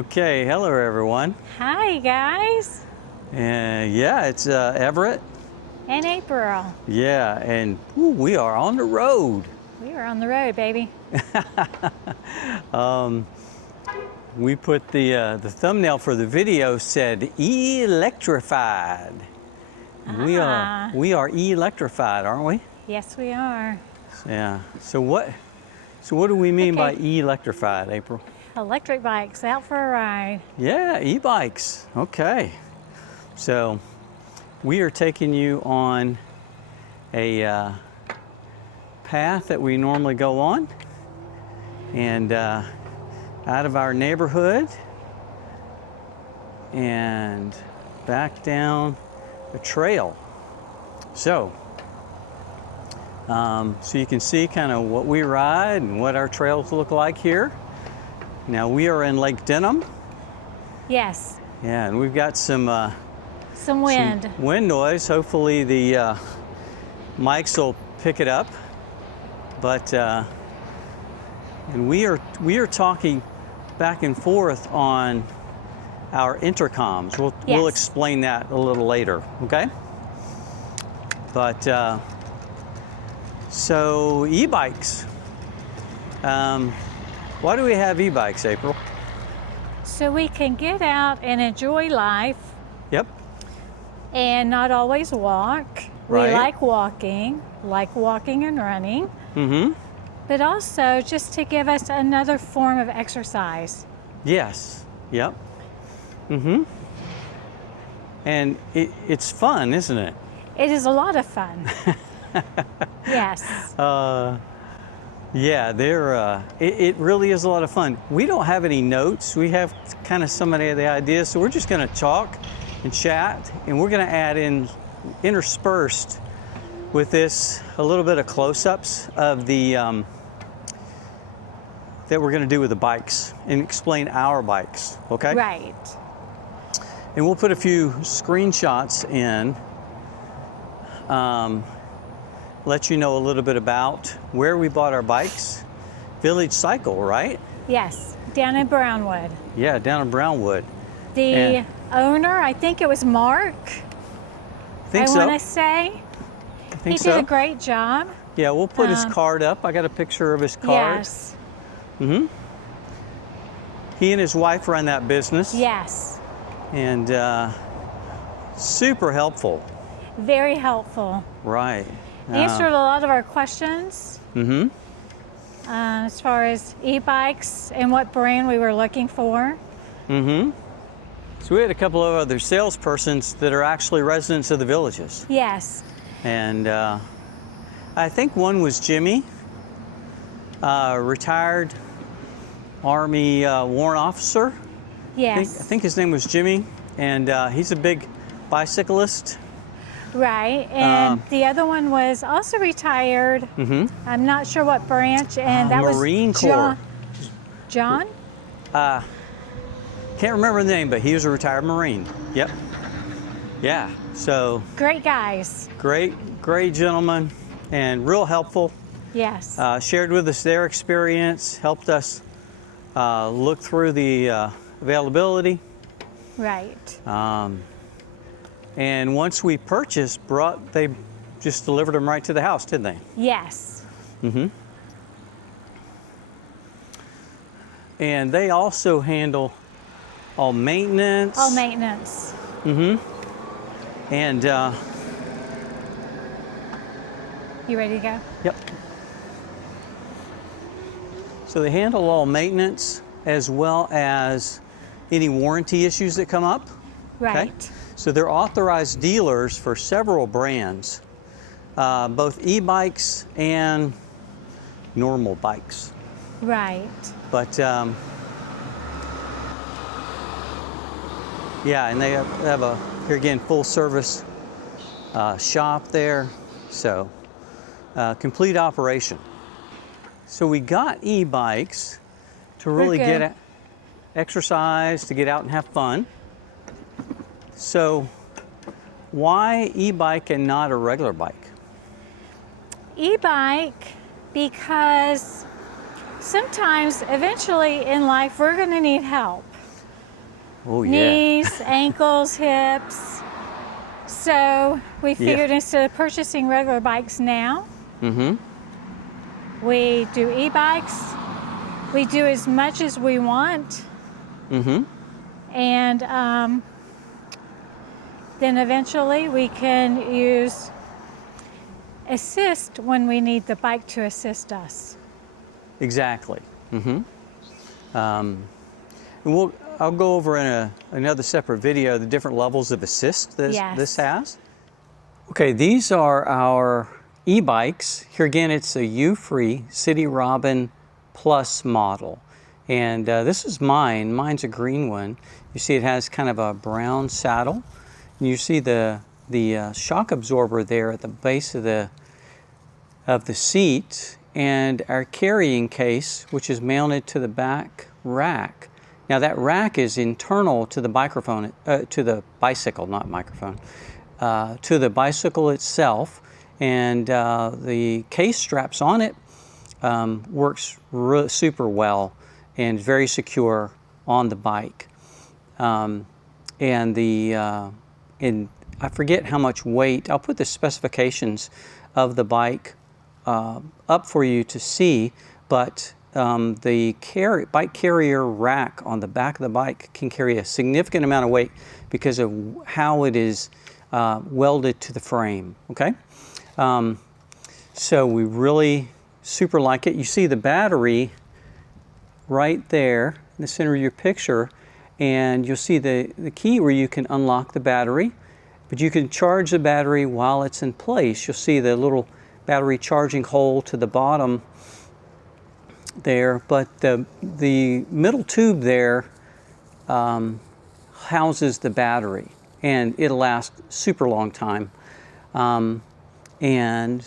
Okay, hello everyone. Hi guys. Yeah, it's Everett. And April. Yeah, and we are on the road. We are on the road, baby. We put the thumbnail for the video said electrified. We are electrified, aren't we? Yes, we are. Yeah. So what do we mean by Okay. electrified, April? Electric bikes out for a ride. Yeah, e-bikes. Okay. So we are taking you on a path that we normally go on, and out of our neighborhood and back down a trail. So you can see kind of what we ride and what our trails look like here. Now we are in Lake Denham. Yes. Yeah, and we've got some wind. some wind noise. Hopefully the mics will pick it up. But and we are talking back and forth on our intercoms. We'll explain that a little later. Okay. But so e-bikes. Why do we have e-bikes, April? So we can get out and enjoy life. Yep. And not always walk. Right. We like walking and running. Mm-hmm. But also just to give us another form of exercise. Yes. Yep. Mm-hmm. And it's fun, isn't it? It is a lot of fun. Yes. Yeah, it really is a lot of fun. We don't have any notes. We have kind of some of the ideas, so we're just going to talk and chat, and we're going to add in, interspersed with this, a little bit of close-ups of the that we're going to do with the bikes and explain our bikes. Okay. Right. And we'll put a few screenshots in. Let you know a little bit about where we bought our bikes. Village Cycle, right? Yes, down in Brownwood. Yeah, down in Brownwood. The owner, I think it was Mark. I want to say. He did a great job. Yeah, we'll put his card up. I got a picture of his card. Yes. Mm-hmm. He and his wife run that business. Yes. And super helpful. Very helpful. Right. Answered a lot of our questions. Mm-hmm. As far as e-bikes and what brand we were looking for. Mm-hmm. So we had a couple of other salespersons that are actually residents of the villages. Yes. And I think one was Jimmy, retired Army warrant officer. Yes. I think his name was Jimmy, and he's a big bicyclist. Right, and the other one was also retired. Mm-hmm. I'm not sure what branch, and that Marine was Corps. John? Can't remember the name, but he was a retired Marine. Yep. Yeah, so. Great guys. Great gentlemen, and real helpful. Yes. Shared with us their experience, helped us look through the availability. Right. And once we purchased, they just delivered them right to the house, didn't they? Yes. Mm-hmm. And they also handle all maintenance. All maintenance. Mm-hmm. And you ready to go? Yep. So they handle all maintenance as well as any warranty issues that come up. Right. Okay? So they're authorized dealers for several brands, both e-bikes and normal bikes. Right. But yeah, and they have a, here again, full service shop there. So complete operation. So we got e-bikes to really get exercise, to get out and have fun. So why e-bike and not a regular bike? E-bike because sometimes, eventually in life, we're going to need help. Oh, yeah. knees, ankles, hips. So we figured instead of purchasing regular bikes now, we do e-bikes. We do as much as we want. And then eventually we can use assist when we need the bike to assist us. Exactly. And I'll go over in another separate video the different levels of assist this has. Okay, these are our e-bikes. Here again, it's a U-Free City Robin Plus model. And this is mine. Mine's a green one. You see it has kind of a brown saddle. And you see the shock absorber there at the base of the seat, and our carrying case, which is mounted to the back rack. Now that rack is internal to the microphone, to the bicycle, not microphone, to the bicycle itself, and the case straps on it works super well and very secure on the bike. And I forget how much weight. I'll put the specifications of the bike up for you to see, but the bike carrier rack on the back of the bike can carry a significant amount of weight because of how it is welded to the frame, okay? So we really super like it. You see the battery right there in the center of your picture, and you'll see the key where you can unlock the battery, but you can charge the battery while it's in place. You'll see the little battery charging hole to the bottom there, but the middle tube there houses the battery, and it'll last super long time. And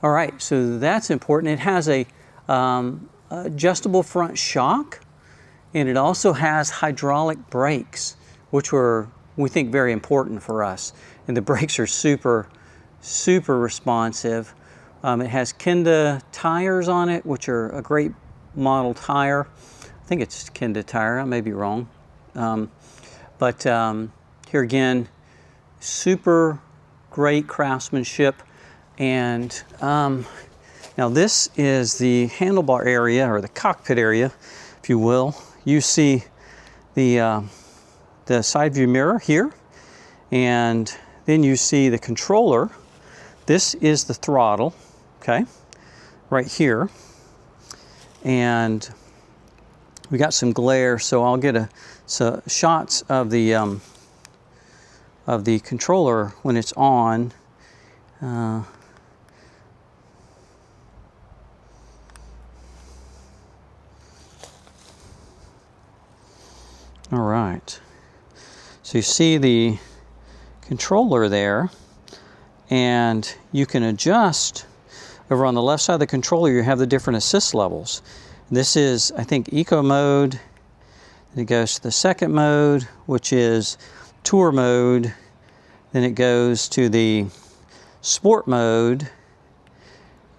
all right, so that's important. It has a adjustable front shock, and it also has hydraulic brakes, which we think very important for us. And the brakes are super responsive. It has Kenda tires on it, which are a great model tire. I think it's Kenda tire, I may be wrong. But here again, super great craftsmanship. And now this is the handlebar area, or the cockpit area, if you will. You see the side view mirror here, and then you see the controller. This is the throttle, okay, right here. And we got some glare, so I'll get some shots of the controller when it's on. All right, so you see the controller there, and you can adjust. Over on the left side of the controller, you have the different assist levels. This is, I think, Eco mode. Then it goes to the second mode, which is Tour mode. Then it goes to the Sport mode,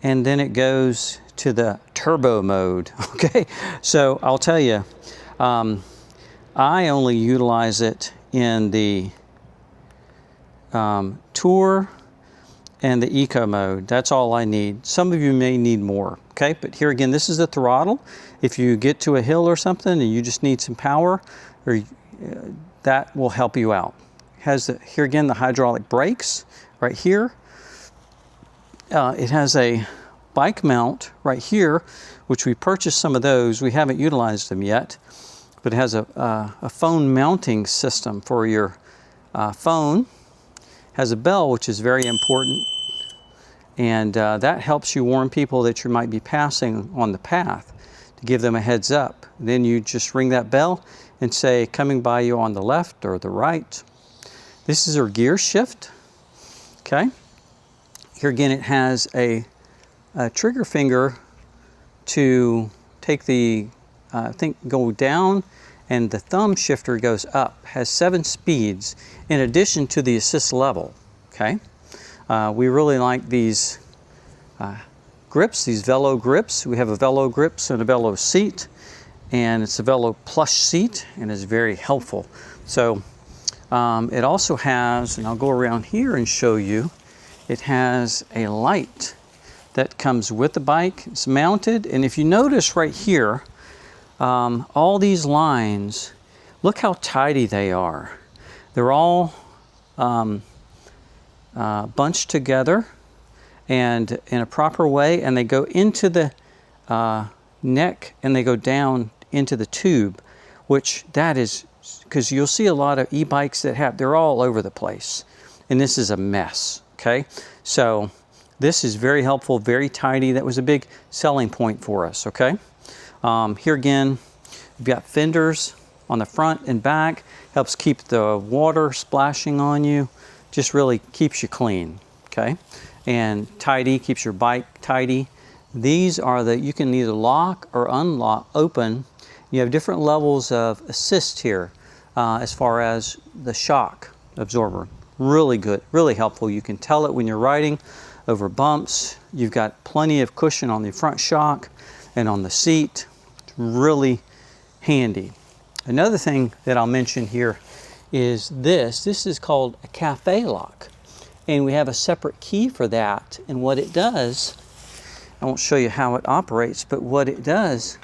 and then it goes to the Turbo mode. Okay, so I'll tell you, I only utilize it in the Tour and the Eco mode. That's all I need. Some of you may need more, okay? But here again, this is the throttle. If you get to a hill or something and you just need some power, that will help you out. It has here again the hydraulic brakes right here. It has a bike mount right here, which we purchased some of those. We haven't utilized them yet, but it has a phone mounting system for your phone. Has a bell, which is very important, and that helps you warn people that you might be passing on the path, to give them a heads up. Then you just ring that bell and say, coming by you on the left or the right. This is our gear shift, okay? Here again, it has a trigger finger to take the, go down, and the thumb shifter goes up. Has 7 speeds in addition to the assist level, okay? We really like these grips, these Velo grips. We have a Velo grips and a Velo seat, and it's a Velo plush seat and is very helpful. So it also has, and I'll go around here and show you, it has a light that comes with the bike. It's mounted, and if you notice right here, all these lines, look how tidy they are. They're all bunched together and in a proper way, and they go into the neck and they go down into the tube, which that is, because you'll see a lot of e-bikes that have, they're all over the place, and this is a mess, okay? So this is very helpful, very tidy. That was a big selling point for us, okay? Here again, we've got fenders on the front and back, helps keep the water splashing on you, just really keeps you clean, okay? And tidy, keeps your bike tidy. These are the, you can either lock or unlock, open. You have different levels of assist here as far as the shock absorber. Really good, really helpful. You can tell it when you're riding over bumps. You've got plenty of cushion on the front shock and on the seat. It's really handy. Another thing that I'll mention here is this. This is called a cafe lock, and we have a separate key for that. And what it does, I won't show you how it operates, but what it does,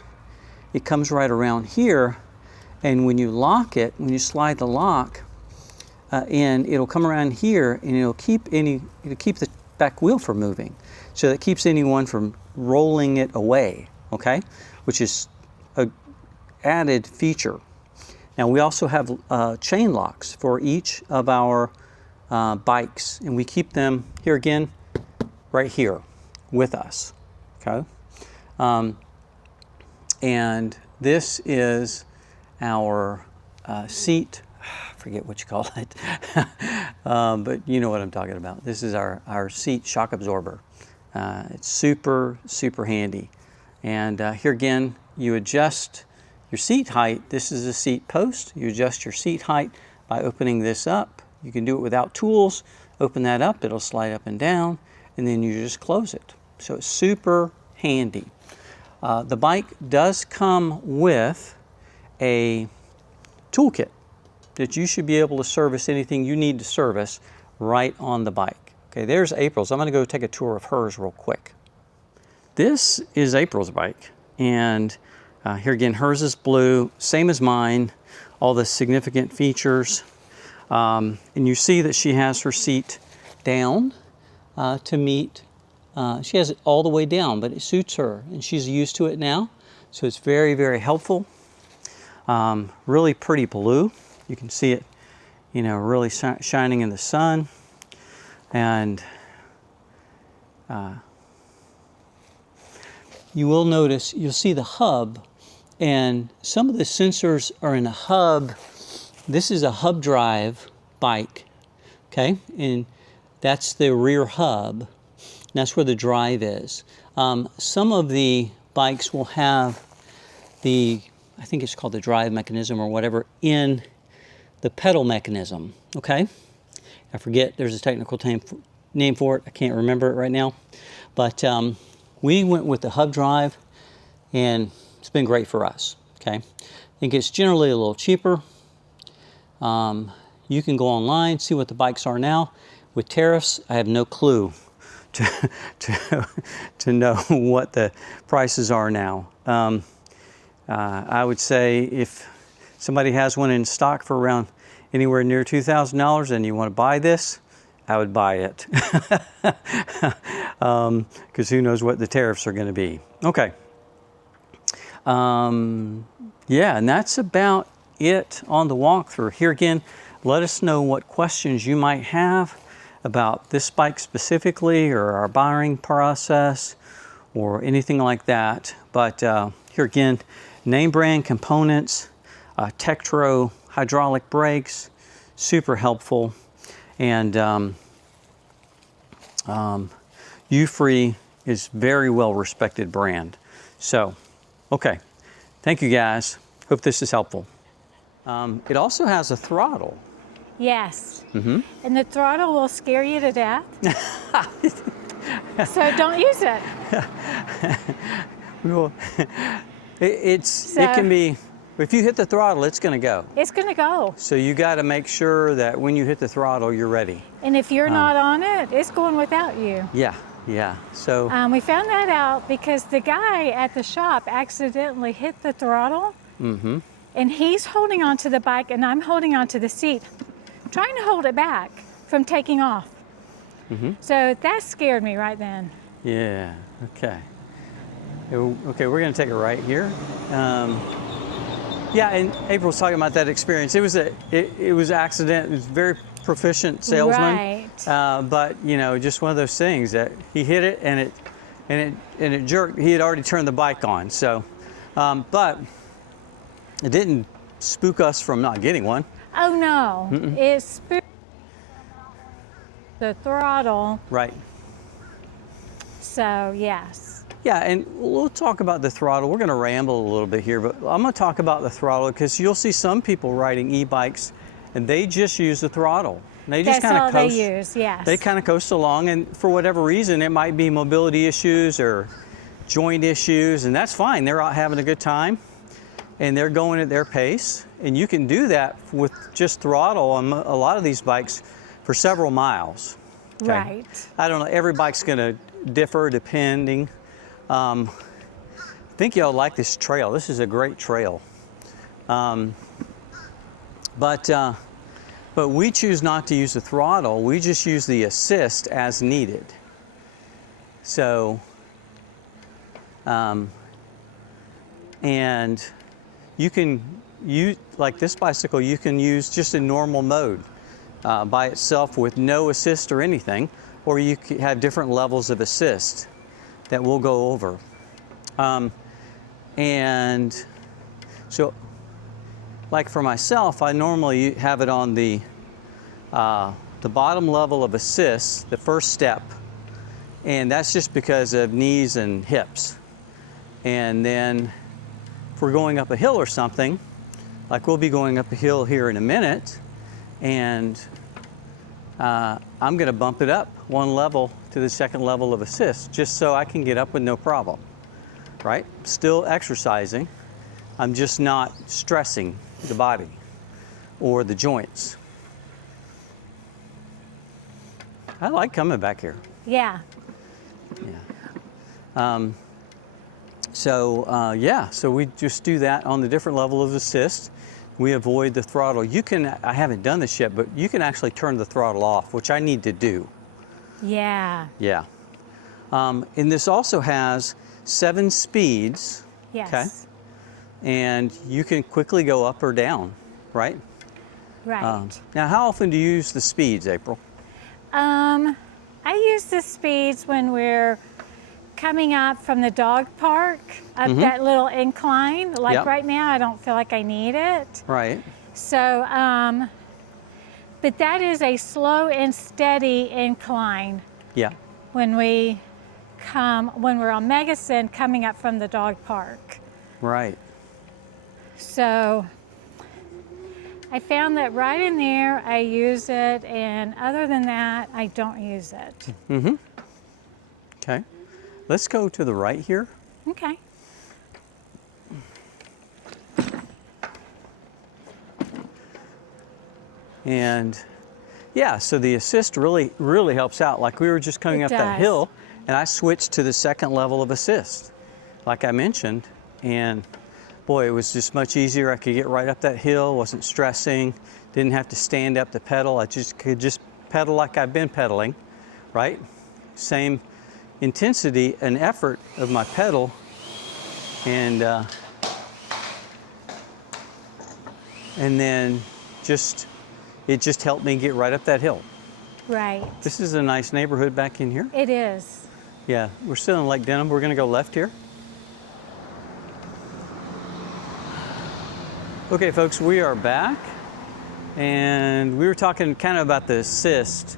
it comes right around here, and when you lock it, when you slide the lock in, it'll come around here, and it'll keep the back wheel from moving. So that keeps anyone from rolling it away, okay? Which is a added feature. Now we also have chain locks for each of our bikes, and we keep them here again, right here with us, okay? And this is our seat, I forget what you call it, but you know what I'm talking about. This is our seat shock absorber. It's super, super handy. And here again, you adjust your seat height. This is a seat post. You adjust your seat height by opening this up. You can do it without tools. Open that up, it'll slide up and down, and then you just close it. So it's super handy. The bike does come with a toolkit that you should be able to service anything you need to service right on the bike. Okay, there's April's. I'm going to go take a tour of hers real quick. This is April's bike, and here again, hers is blue, same as mine, all the significant features. And you see that she has her seat down to meet, she has it all the way down, but it suits her, and she's used to it now. So it's very, very helpful. Really pretty blue. You can see it, you know, really shining in the sun. And you will notice, you'll see the hub, and some of the sensors are in a hub. This is a hub drive bike, okay? And that's the rear hub. That's where the drive is. Some of the bikes will have the, I think it's called the drive mechanism or whatever, in the pedal mechanism, okay? I forget, there's a technical name for it. I can't remember it right now. But we went with the hub drive, and it's been great for us, okay? I think it's generally a little cheaper. You can go online, see what the bikes are now. With tariffs, I have no clue to know what the prices are now. I would say if somebody has one in stock for around anywhere near $2,000 and you want to buy this, I would buy it. Because who knows what the tariffs are going to be. Okay. Yeah, and that's about it on the walkthrough. Here again, let us know what questions you might have about this bike specifically, or our buying process, or anything like that. But here again, name brand components, Tektro hydraulic brakes, super helpful. And U-Free is very well respected brand. So, okay, thank you guys. Hope this is helpful. It also has a throttle. Yes. Mm-hmm. And the throttle will scare you to death. So don't use it. It can be, if you hit the throttle, it's going to go. It's going to go. So you got to make sure that when you hit the throttle, you're ready. And if you're not on it, it's going without you. Yeah, yeah. So we found that out because the guy at the shop accidentally hit the throttle. Mm-hmm. And he's holding onto the bike and I'm holding onto the seat, trying to hold it back from taking off. Mm-hmm. So that scared me right then. Yeah, okay. Okay, we're going to take it right here. Yeah, and April was talking about that experience. It was an accident. It was a very proficient salesman. Right. But you know, just one of those things that he hit it and it jerked. He had already turned the bike on. So, but it didn't spook us from not getting one. Oh no, Mm-mm. it spooked the throttle. Right. So yes. Yeah, and we'll talk about the throttle. We're going to ramble a little bit here, but I'm going to talk about the throttle because you'll see some people riding e-bikes and they just use the throttle. They just kind of coast. They use, yes. They kind of coast along, and for whatever reason, it might be mobility issues or joint issues, and that's fine. They're out having a good time, and they're going at their pace, and you can do that with just throttle on a lot of these bikes for several miles. Okay? Right. I don't know. Every bike's going to differ depending. I think y'all like this trail. This is a great trail. But we choose not to use the throttle. We just use the assist as needed. So, and you can use, like this bicycle, you can use just in normal mode by itself with no assist or anything, or you can have different levels of assist that we'll go over. And so, like for myself, I normally have it on the bottom level of assist, the first step, and that's just because of knees and hips. And then if we're going up a hill or something, like we'll be going up a hill here in a minute, and I'm going to bump it up one level to the second level of assist, just so I can get up with no problem, right? Still exercising, I'm just not stressing the body or the joints. I like coming back here. Yeah. Yeah. So we just do that on the different level of assist. We avoid the throttle. You can, I haven't done this yet, but you can actually turn the throttle off, which I need to do. Yeah. Yeah. And this also has 7 speeds. Yes. Okay. And you can quickly go up or down, right? Right. Now, how often do you use the speeds, April? I use the speeds when we're coming up from the dog park up that little incline. Like Yep. right now, I don't feel like I need it. Right. So, but that is a slow and steady incline Yeah. when we're on Megason coming up from the dog park. Right. So I found that right in there, I use it, and other than that, I don't use it. Mm-hmm. Okay. Let's go to the right here. Okay. And yeah, so the assist really helps out. Like we were just coming up that hill, and I switched to the second level of assist, like I mentioned, and boy, it was just much easier. I could get right up that hill, wasn't stressing, didn't have to stand up to pedal. I just could just pedal like I've been pedaling, right? Same intensity and effort of my pedal, and then it just helped me get right up that hill. Right. This is a nice neighborhood back in here. It is. Yeah, we're still in Lake Denham. We're going to go left here. Okay, folks, we are back, and we were talking kind of about the assist.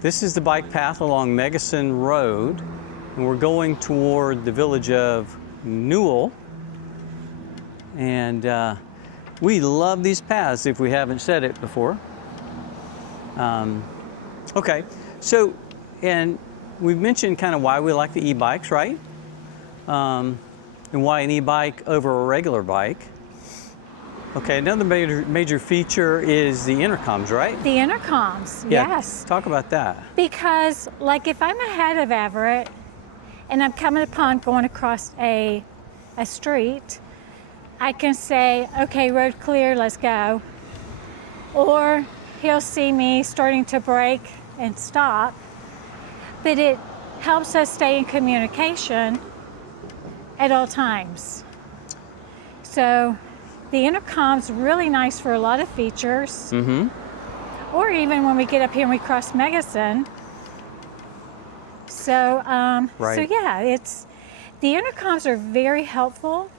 This is the bike path along Megason Road, and we're going toward the village of Newell. And we love these paths if we haven't said it before. Okay, so, and we've mentioned kind of why we like the e-bikes, right? And and why an e-bike over a regular bike. Okay, another major feature is the intercoms, right? The intercoms, Yeah, yes. talk about that. Because, like, if I'm ahead of Everett and I'm coming upon going across a street, I can say, okay, road clear, let's go. Or he'll see me starting to brake and stop. But it helps us stay in communication at all times. So the intercom's really nice for a lot of features. Or even when we get up here and we cross Megason. So, Right. so yeah, the intercoms are very helpful,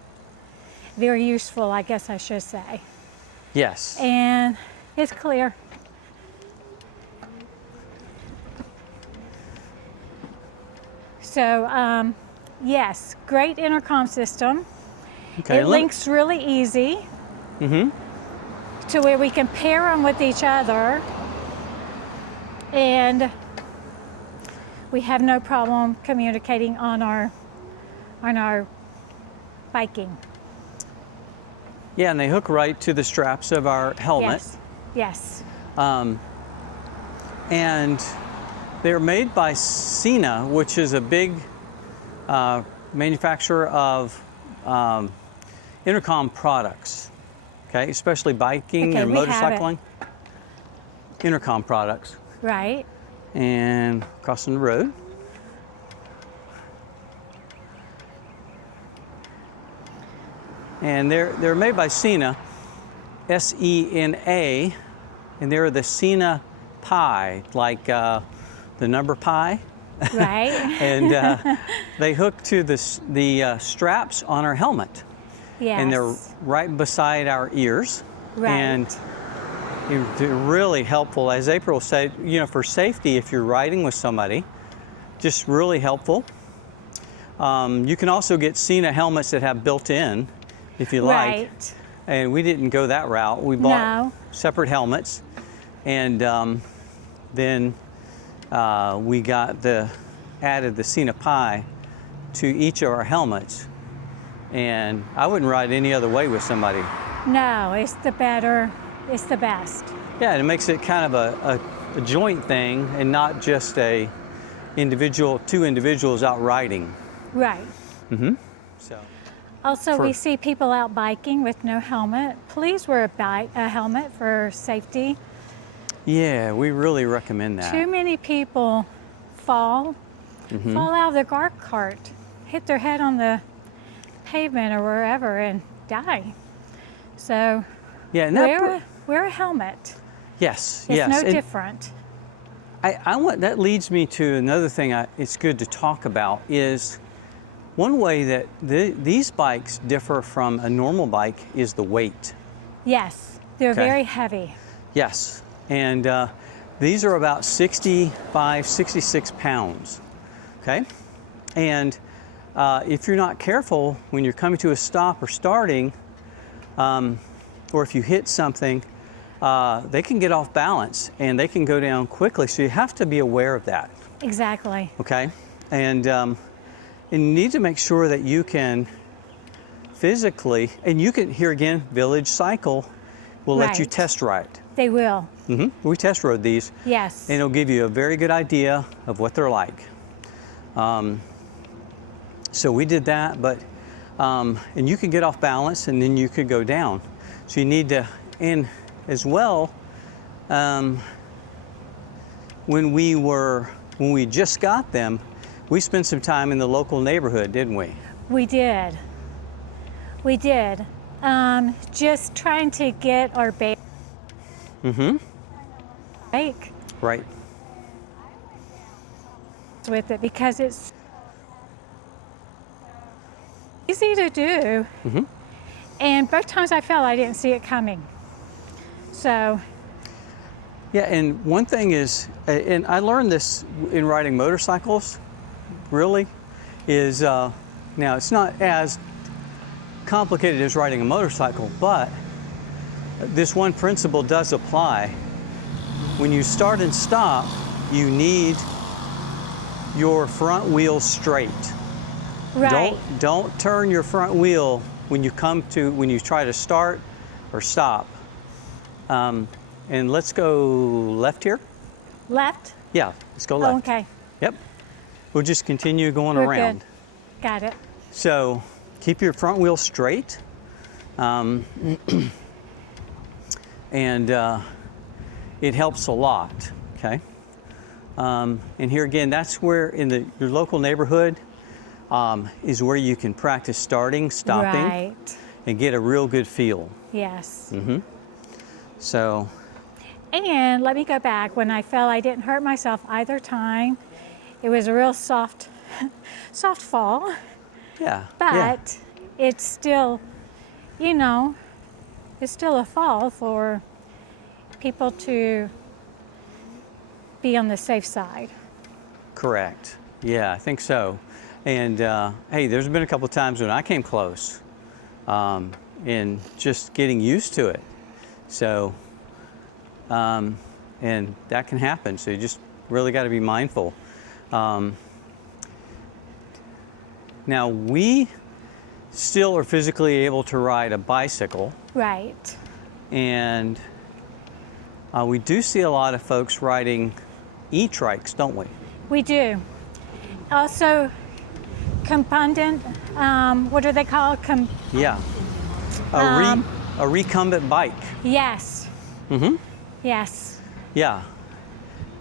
very useful, I guess I should say. Yes. And it's clear. So, yes, great intercom system. Okay. It links really easy to where we can pair them with each other, and we have no problem communicating on our biking. Yeah, and they hook right to the straps of our helmet. Yes. And they're made by Cena, which is a big manufacturer of intercom products, okay, especially biking and motorcycling. Intercom products. Right. And crossing the road. And they're made by Cena, S-E-N-A, and they're the Cena Pi, like the number pi. Right. And they hook to the straps on our helmet. Yes. And they're right beside our ears. Right. And they're really helpful, as April said, you know, for safety if you're riding with somebody, just really helpful. You can also get Cena helmets that have built-in, if you like. Right. And we didn't go that route. We bought separate helmets, and then we added the Cena Pi to each of our helmets. And I wouldn't ride any other way with somebody. No, it's the best. Yeah, and it makes it kind of a joint thing and not just two individuals out riding. Right. So. Also, we see people out biking with no helmet. Please wear a helmet for safety. Yeah, we really recommend that. Too many people fall out of their golf cart, hit their head on the pavement or wherever and die. So yeah, and wear a helmet. Yes, it's yes. no different. That leads me to another thing it's good to talk about is one way that these bikes differ from a normal bike is the weight. Yes, they're very heavy. Yes, and these are about 65, 66 pounds, okay? And if you're not careful when you're coming to a stop or starting, or if you hit something, they can get off balance and they can go down quickly. So you have to be aware of that. Exactly. Okay, and you need to make sure that you can physically, and you can, here again, Village Cycle will let you test ride. They will. We test rode these. Yes. And it'll give you a very good idea of what they're like. So we did that, but, and you can get off balance and then you could go down. So you need to, and as well, when we just got them, we spent some time in the local neighborhood, didn't we? We did. We did. Just trying to get our bake. Right. With it because it's easy to do. And both times I fell, I didn't see it coming. So. Yeah, and one thing is, and I learned this in riding motorcycles, really, is now it's not as complicated as riding a motorcycle, but this one principle does apply. When you start and stop, you need your front wheels straight. Right. Don't turn your front wheel when you try to start or stop. And let's go left here. Left? Yeah, let's go left. Oh, okay. Yep. We'll just continue going We're around. good. Got it. So keep your front wheel straight. And it helps a lot, okay? And here again, that's where in your local neighborhood is where you can practice starting, stopping, Right. and get a real good feel. Yes. So, And let me go back. When I fell, I didn't hurt myself either time. It was a real soft, soft fall. yeah. But it's still, it's still a fall for people to be on the safe side. Correct. Yeah, I think so. And hey, there's been a couple of times when I came close in just getting used to it. So, and that can happen. So you just really got to be mindful. Now, we still are physically able to ride a bicycle. Right. And we do see a lot of folks riding E-Trikes, don't we? We do. Also, compoundant, what are they called? Yeah. A recumbent bike. Yes. Mm-hmm. Yes. Yeah.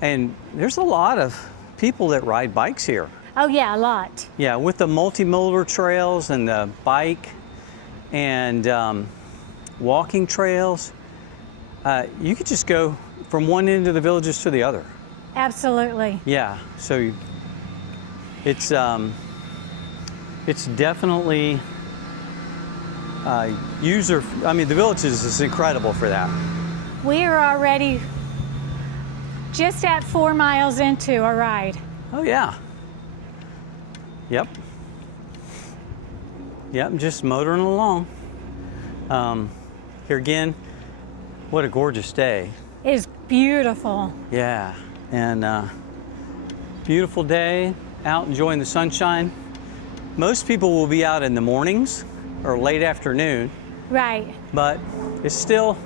And there's a lot of people that ride bikes here. Oh, yeah, a lot. Yeah, with the multimodal trails and the bike and walking trails, you could just go from one end of the villages to the other. Absolutely. Yeah, so it's definitely the villages is incredible for that. We are already just at 4 miles into our ride. Oh yeah. Yep. Yep, just motoring along. Here again, what a gorgeous day. It is beautiful. Yeah, and beautiful day, out enjoying the sunshine. Most people will be out in the mornings or late afternoon, Right. but it's still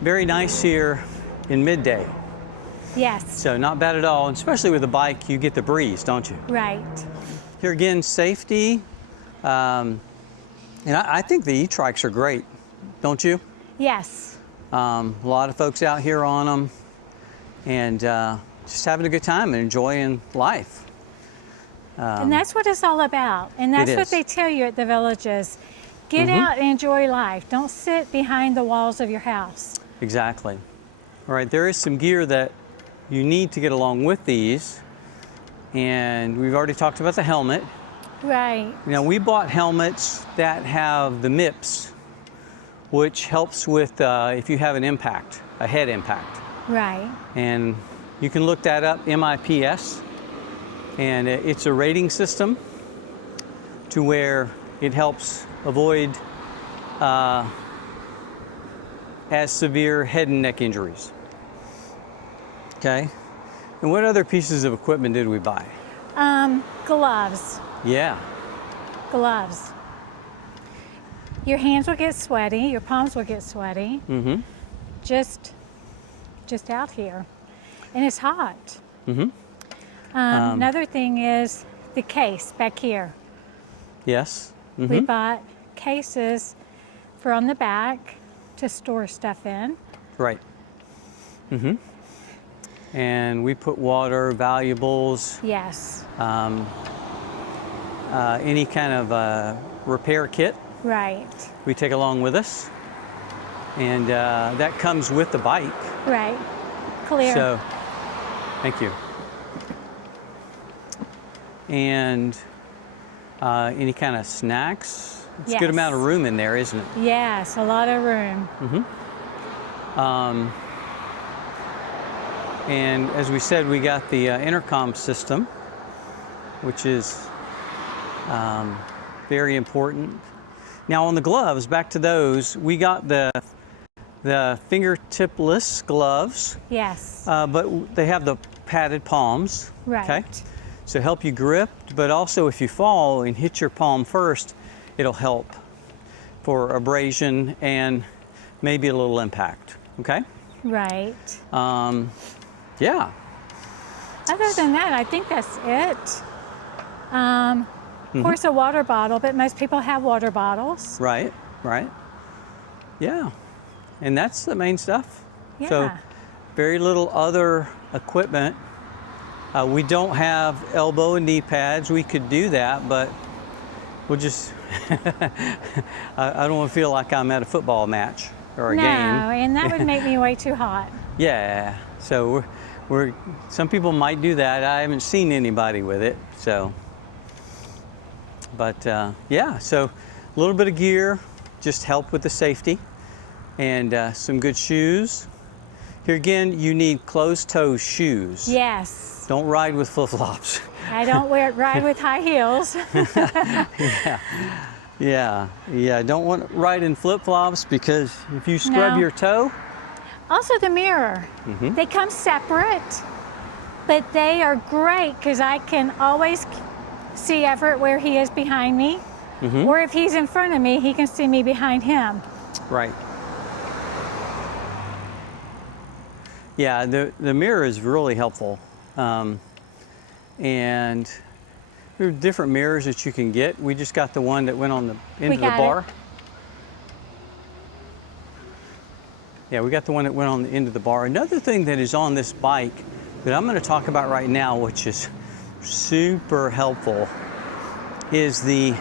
very nice here in midday. Yes. So not bad at all, and especially with a bike, you get the breeze, don't you? Right. Here again, safety, and I think the E-Trikes are great, don't you? Yes. A lot of folks out here on them, and just having a good time and enjoying life. And that's what it's all about. And that's what they tell you at the villages. Get out and enjoy life. Don't sit behind the walls of your house. Exactly. All right, there is some gear that you need to get along with these. And we've already talked about the helmet. Right. Now, we bought helmets that have the MIPS, which helps with if you have an impact, a head impact. Right. And you can look that up, MIPS. And it's a rating system to where it helps avoid as severe head and neck injuries. Okay. And what other pieces of equipment did we buy? Gloves. Yeah. Gloves. Your hands will get sweaty. Your palms will get sweaty. Mm-hmm. Just out here, and it's hot. Mm-hmm. Another thing is the case back here. Yes. Mm-hmm. We bought cases for on the back to store stuff in. Right. Mm-hmm. And we put water, valuables, Yes. any kind of repair kit Right. we take along with us. And that comes with the bike. Right. Clear. So, thank you. And any kind of snacks. It's a good Yes. amount of room in there, isn't it? Yes, a lot of room. And as we said, we got the intercom system, which is very important. Now on the gloves, back to those, we got the fingertipless gloves, Yes. but they have the padded palms. Right. Okay. So help you grip, but also if you fall and hit your palm first, it'll help for abrasion and maybe a little impact, okay? Right. Yeah. Other than that, I think that's it. Of course, a water bottle, but most people have water bottles. Right, right. Yeah, and that's the main stuff. Yeah. So very little other equipment. We don't have elbow and knee pads. We could do that, but we'll just, I don't want to feel like I'm at a football match or a No, game. and that would make me way too hot. Yeah, so some people might do that. I haven't seen anybody with it, so. But yeah, so a little bit of gear, just help with the safety, and some good shoes. Here again, you need closed-toe shoes. Yes. Don't ride with flip-flops. I don't ride with high heels. Yeah. Don't want to ride in flip-flops because if you scrub your toe. Also the mirror. They come separate, but they are great because I can always see Everett where he is behind me, or if he's in front of me, he can see me behind him. Right. Yeah, the mirror is really helpful. And there are different mirrors that you can get. We just got the one that went on the end of the bar. Yeah, we got the one that went on the end of the bar. Another thing that is on this bike that I'm going to talk about right now, which is super helpful, is the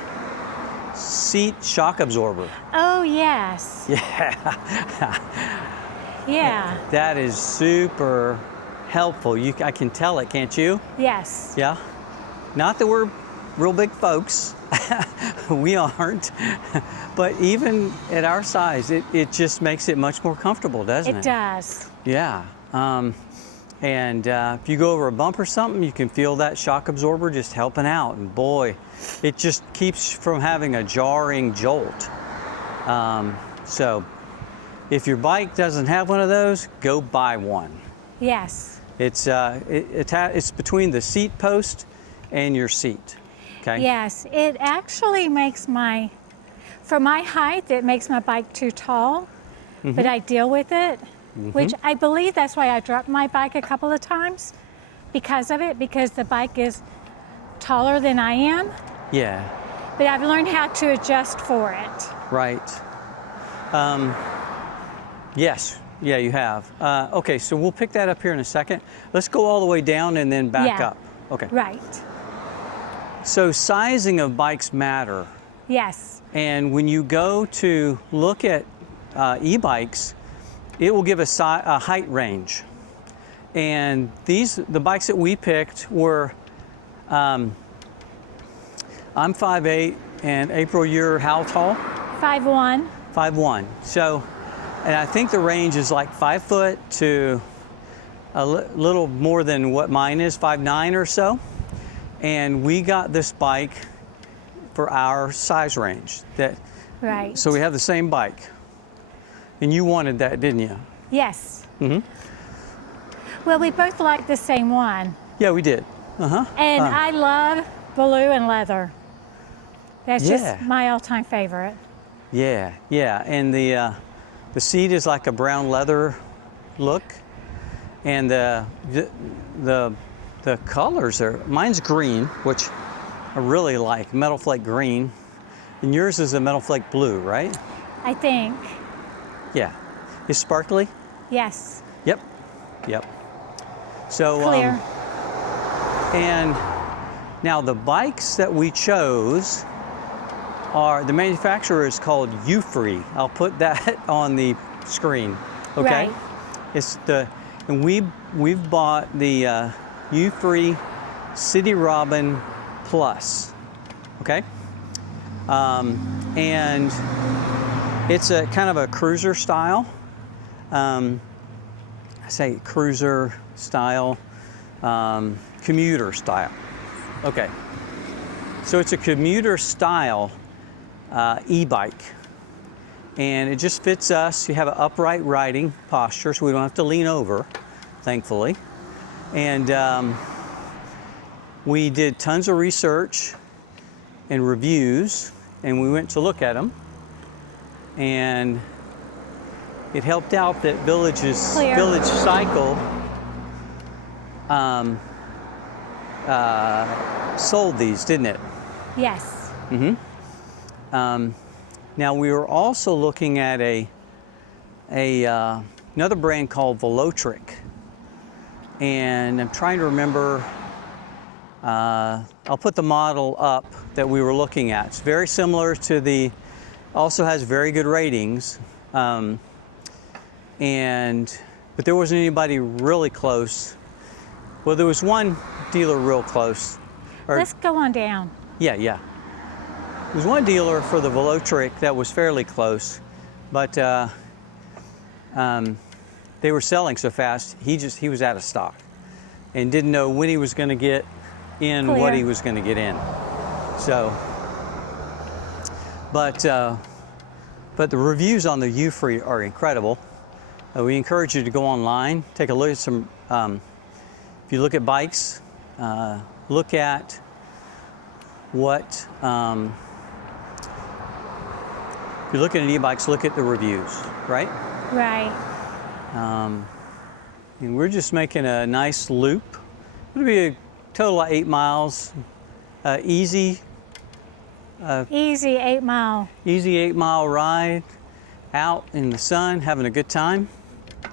seat shock absorber. Oh, yes. Yeah. Yeah. That is super helpful. I can tell it, can't you? Yes. Yeah. Not that we're real big folks. We aren't. But even at our size, it just makes it much more comfortable, doesn't it? It does. Yeah. And if you go over a bump or something, you can feel that shock absorber just helping out. And boy, it just keeps from having a jarring jolt. So if your bike doesn't have one of those, go buy one. Yes. It's between the seat post and your seat. Okay. Yes, it actually makes for my height, it makes my bike too tall, but I deal with it, which I believe that's why I dropped my bike a couple of times because of it, because the bike is taller than I am. Yeah. But I've learned how to adjust for it. Right. Yes. Yeah, you have. Okay, so we'll pick that up here in a second. Let's go all the way down and then back up. Okay. Right. So sizing of bikes matter. Yes. And when you go to look at e-bikes, it will give a height range. And the bikes that we picked were, I'm 5'8", and April, you're how tall? 5'1". 5'1". So, and I think the range is like 5 foot to a little more than what mine is, 5'9" or so. And we got this bike for our size range. Right. So we have the same bike. And you wanted that, didn't you? Yes. Well, we both like the same one. Yeah, we did. And I love blue and leather. That's just my all-time favorite. Yeah. And the seat is like a brown leather look, and the colors are. Mine's green, which I really like, metal flake green, and yours is a metal flake blue, right? I think. Yeah. It's sparkly. Yes. Yep. So clear. And now the bikes that we chose are, the manufacturer is called U-Free. I'll put that on the screen. Okay. Right. And we've bought the U-Free City Robin Plus. Okay. And it's a kind of a cruiser style. I say cruiser style, commuter style. Okay. So it's a commuter style e-bike, and it just fits us. You have an upright riding posture, so we don't have to lean over, thankfully. And we did tons of research and reviews, and we went to look at them. And it helped out that Village Cycle sold these, didn't it? Yes. Now we were also looking at another brand called E-Trikes, and I'm trying to remember. I'll put the model up that we were looking at. It's very similar to the. Also has very good ratings, but there wasn't anybody really close. Well, there was one dealer real close. Let's go on down. Yeah. There was one dealer for the E-Trikes that was fairly close, but they were selling so fast, he was out of stock and didn't know when he was going to get in, what he was going to get in. So, but the reviews on the U-Free are incredible. We encourage you to go online, take a look at some. If you look at bikes, look at what. If you're looking at e-bikes, look at the reviews, right? Right. And we're just making a nice loop. It'll be a total of 8 miles. Easy 8 mile. Easy 8 mile ride out in the sun, having a good time.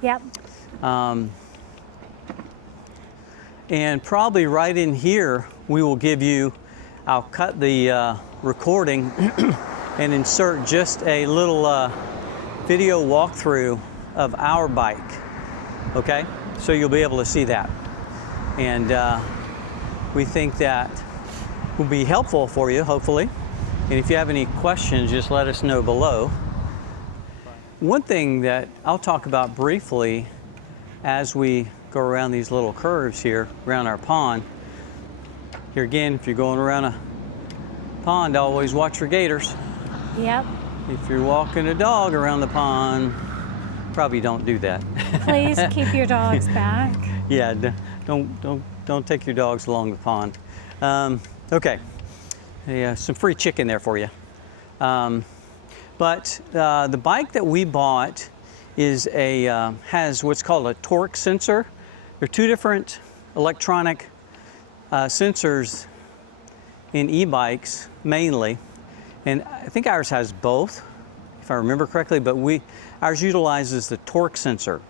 Yep. And probably right in here, we will give you, I'll cut the recording and insert just a little video walkthrough of our bike, okay? So you'll be able to see that. And we think that will be helpful for you, hopefully. And if you have any questions, just let us know below. One thing that I'll talk about briefly as we go around these little curves here around our pond. Here again, if you're going around a pond, always watch for gators. Yep. If you're walking a dog around the pond, probably don't do that. Please keep your dogs back. Yeah, don't take your dogs along the pond. Okay, yeah, some free chicken there for you. But the bike that we bought is has what's called a torque sensor. There are two different electronic sensors in e-bikes mainly, and I think ours has both, if I remember correctly. But ours utilizes the torque sensor.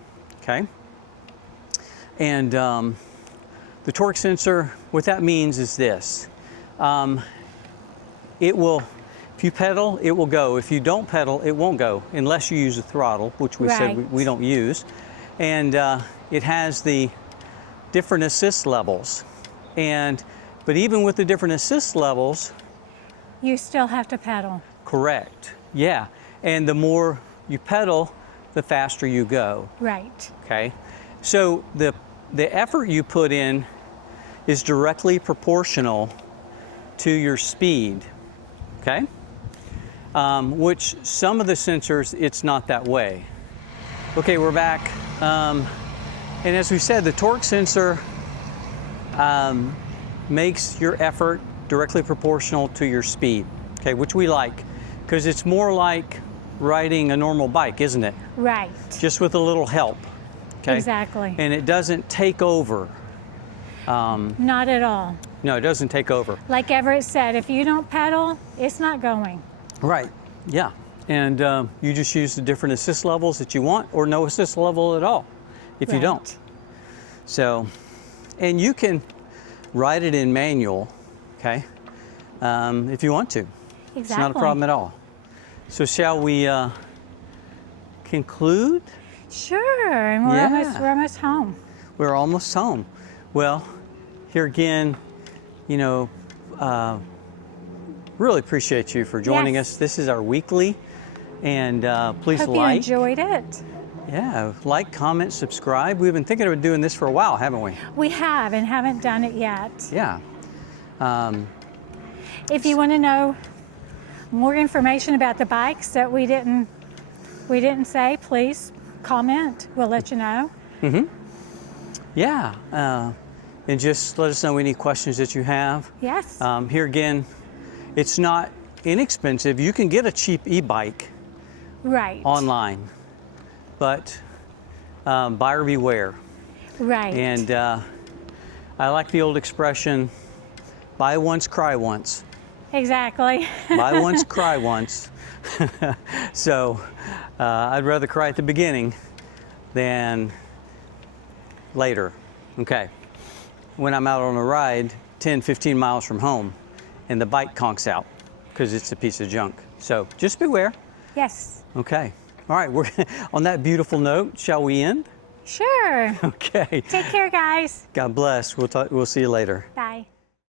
Okay, and the torque sensor, what that means is this: it will. If you pedal, it will go. If you don't pedal, it won't go unless you use a throttle, which we said we don't use. And it has the different assist levels. But even with the different assist levels, you still have to pedal. Correct. Yeah. And the more you pedal, the faster you go. Right. Okay. So the effort you put in is directly proportional to your speed. Okay. Which some of the sensors, it's not that way. Okay, we're back. And as we said, the torque sensor makes your effort directly proportional to your speed, okay, which we like, because it's more like riding a normal bike, isn't it? Right. Just with a little help, okay? Exactly. And it doesn't take over. Not at all. No, it doesn't take over. Like Everett said, if you don't pedal, it's not going. Right, yeah. And you just use the different assist levels that you want, or no assist level at all if you don't. So, and you can ride it in manual, okay, if you want to. Exactly. It's not a problem at all. So shall we conclude? Sure, and we're almost home. We're almost home. Well, here again, you know, really appreciate you for joining us. This is our weekly, and please Hope like. you enjoyed it. Yeah, like, comment, subscribe. We've been thinking of doing this for a while, haven't we? We have, and haven't done it yet. Yeah. If you want to know more information about the bikes that we didn't say, please comment. We'll let you know. Yeah. and just let us know any questions that you have. Yes. Here again, it's not inexpensive. You can get a cheap e-bike Right. online, but buyer beware. Right. And I like the old expression, buy once, cry once. Exactly. Buy once, cry once. So I'd rather cry at the beginning than later. Okay. When I'm out on a ride 10, 15 miles from home and the bike conks out because it's a piece of junk. So just beware. Yes. Okay. All right. We're on that beautiful note, shall we end? Sure. Okay. Take care, guys. God bless. We'll see you later. Bye.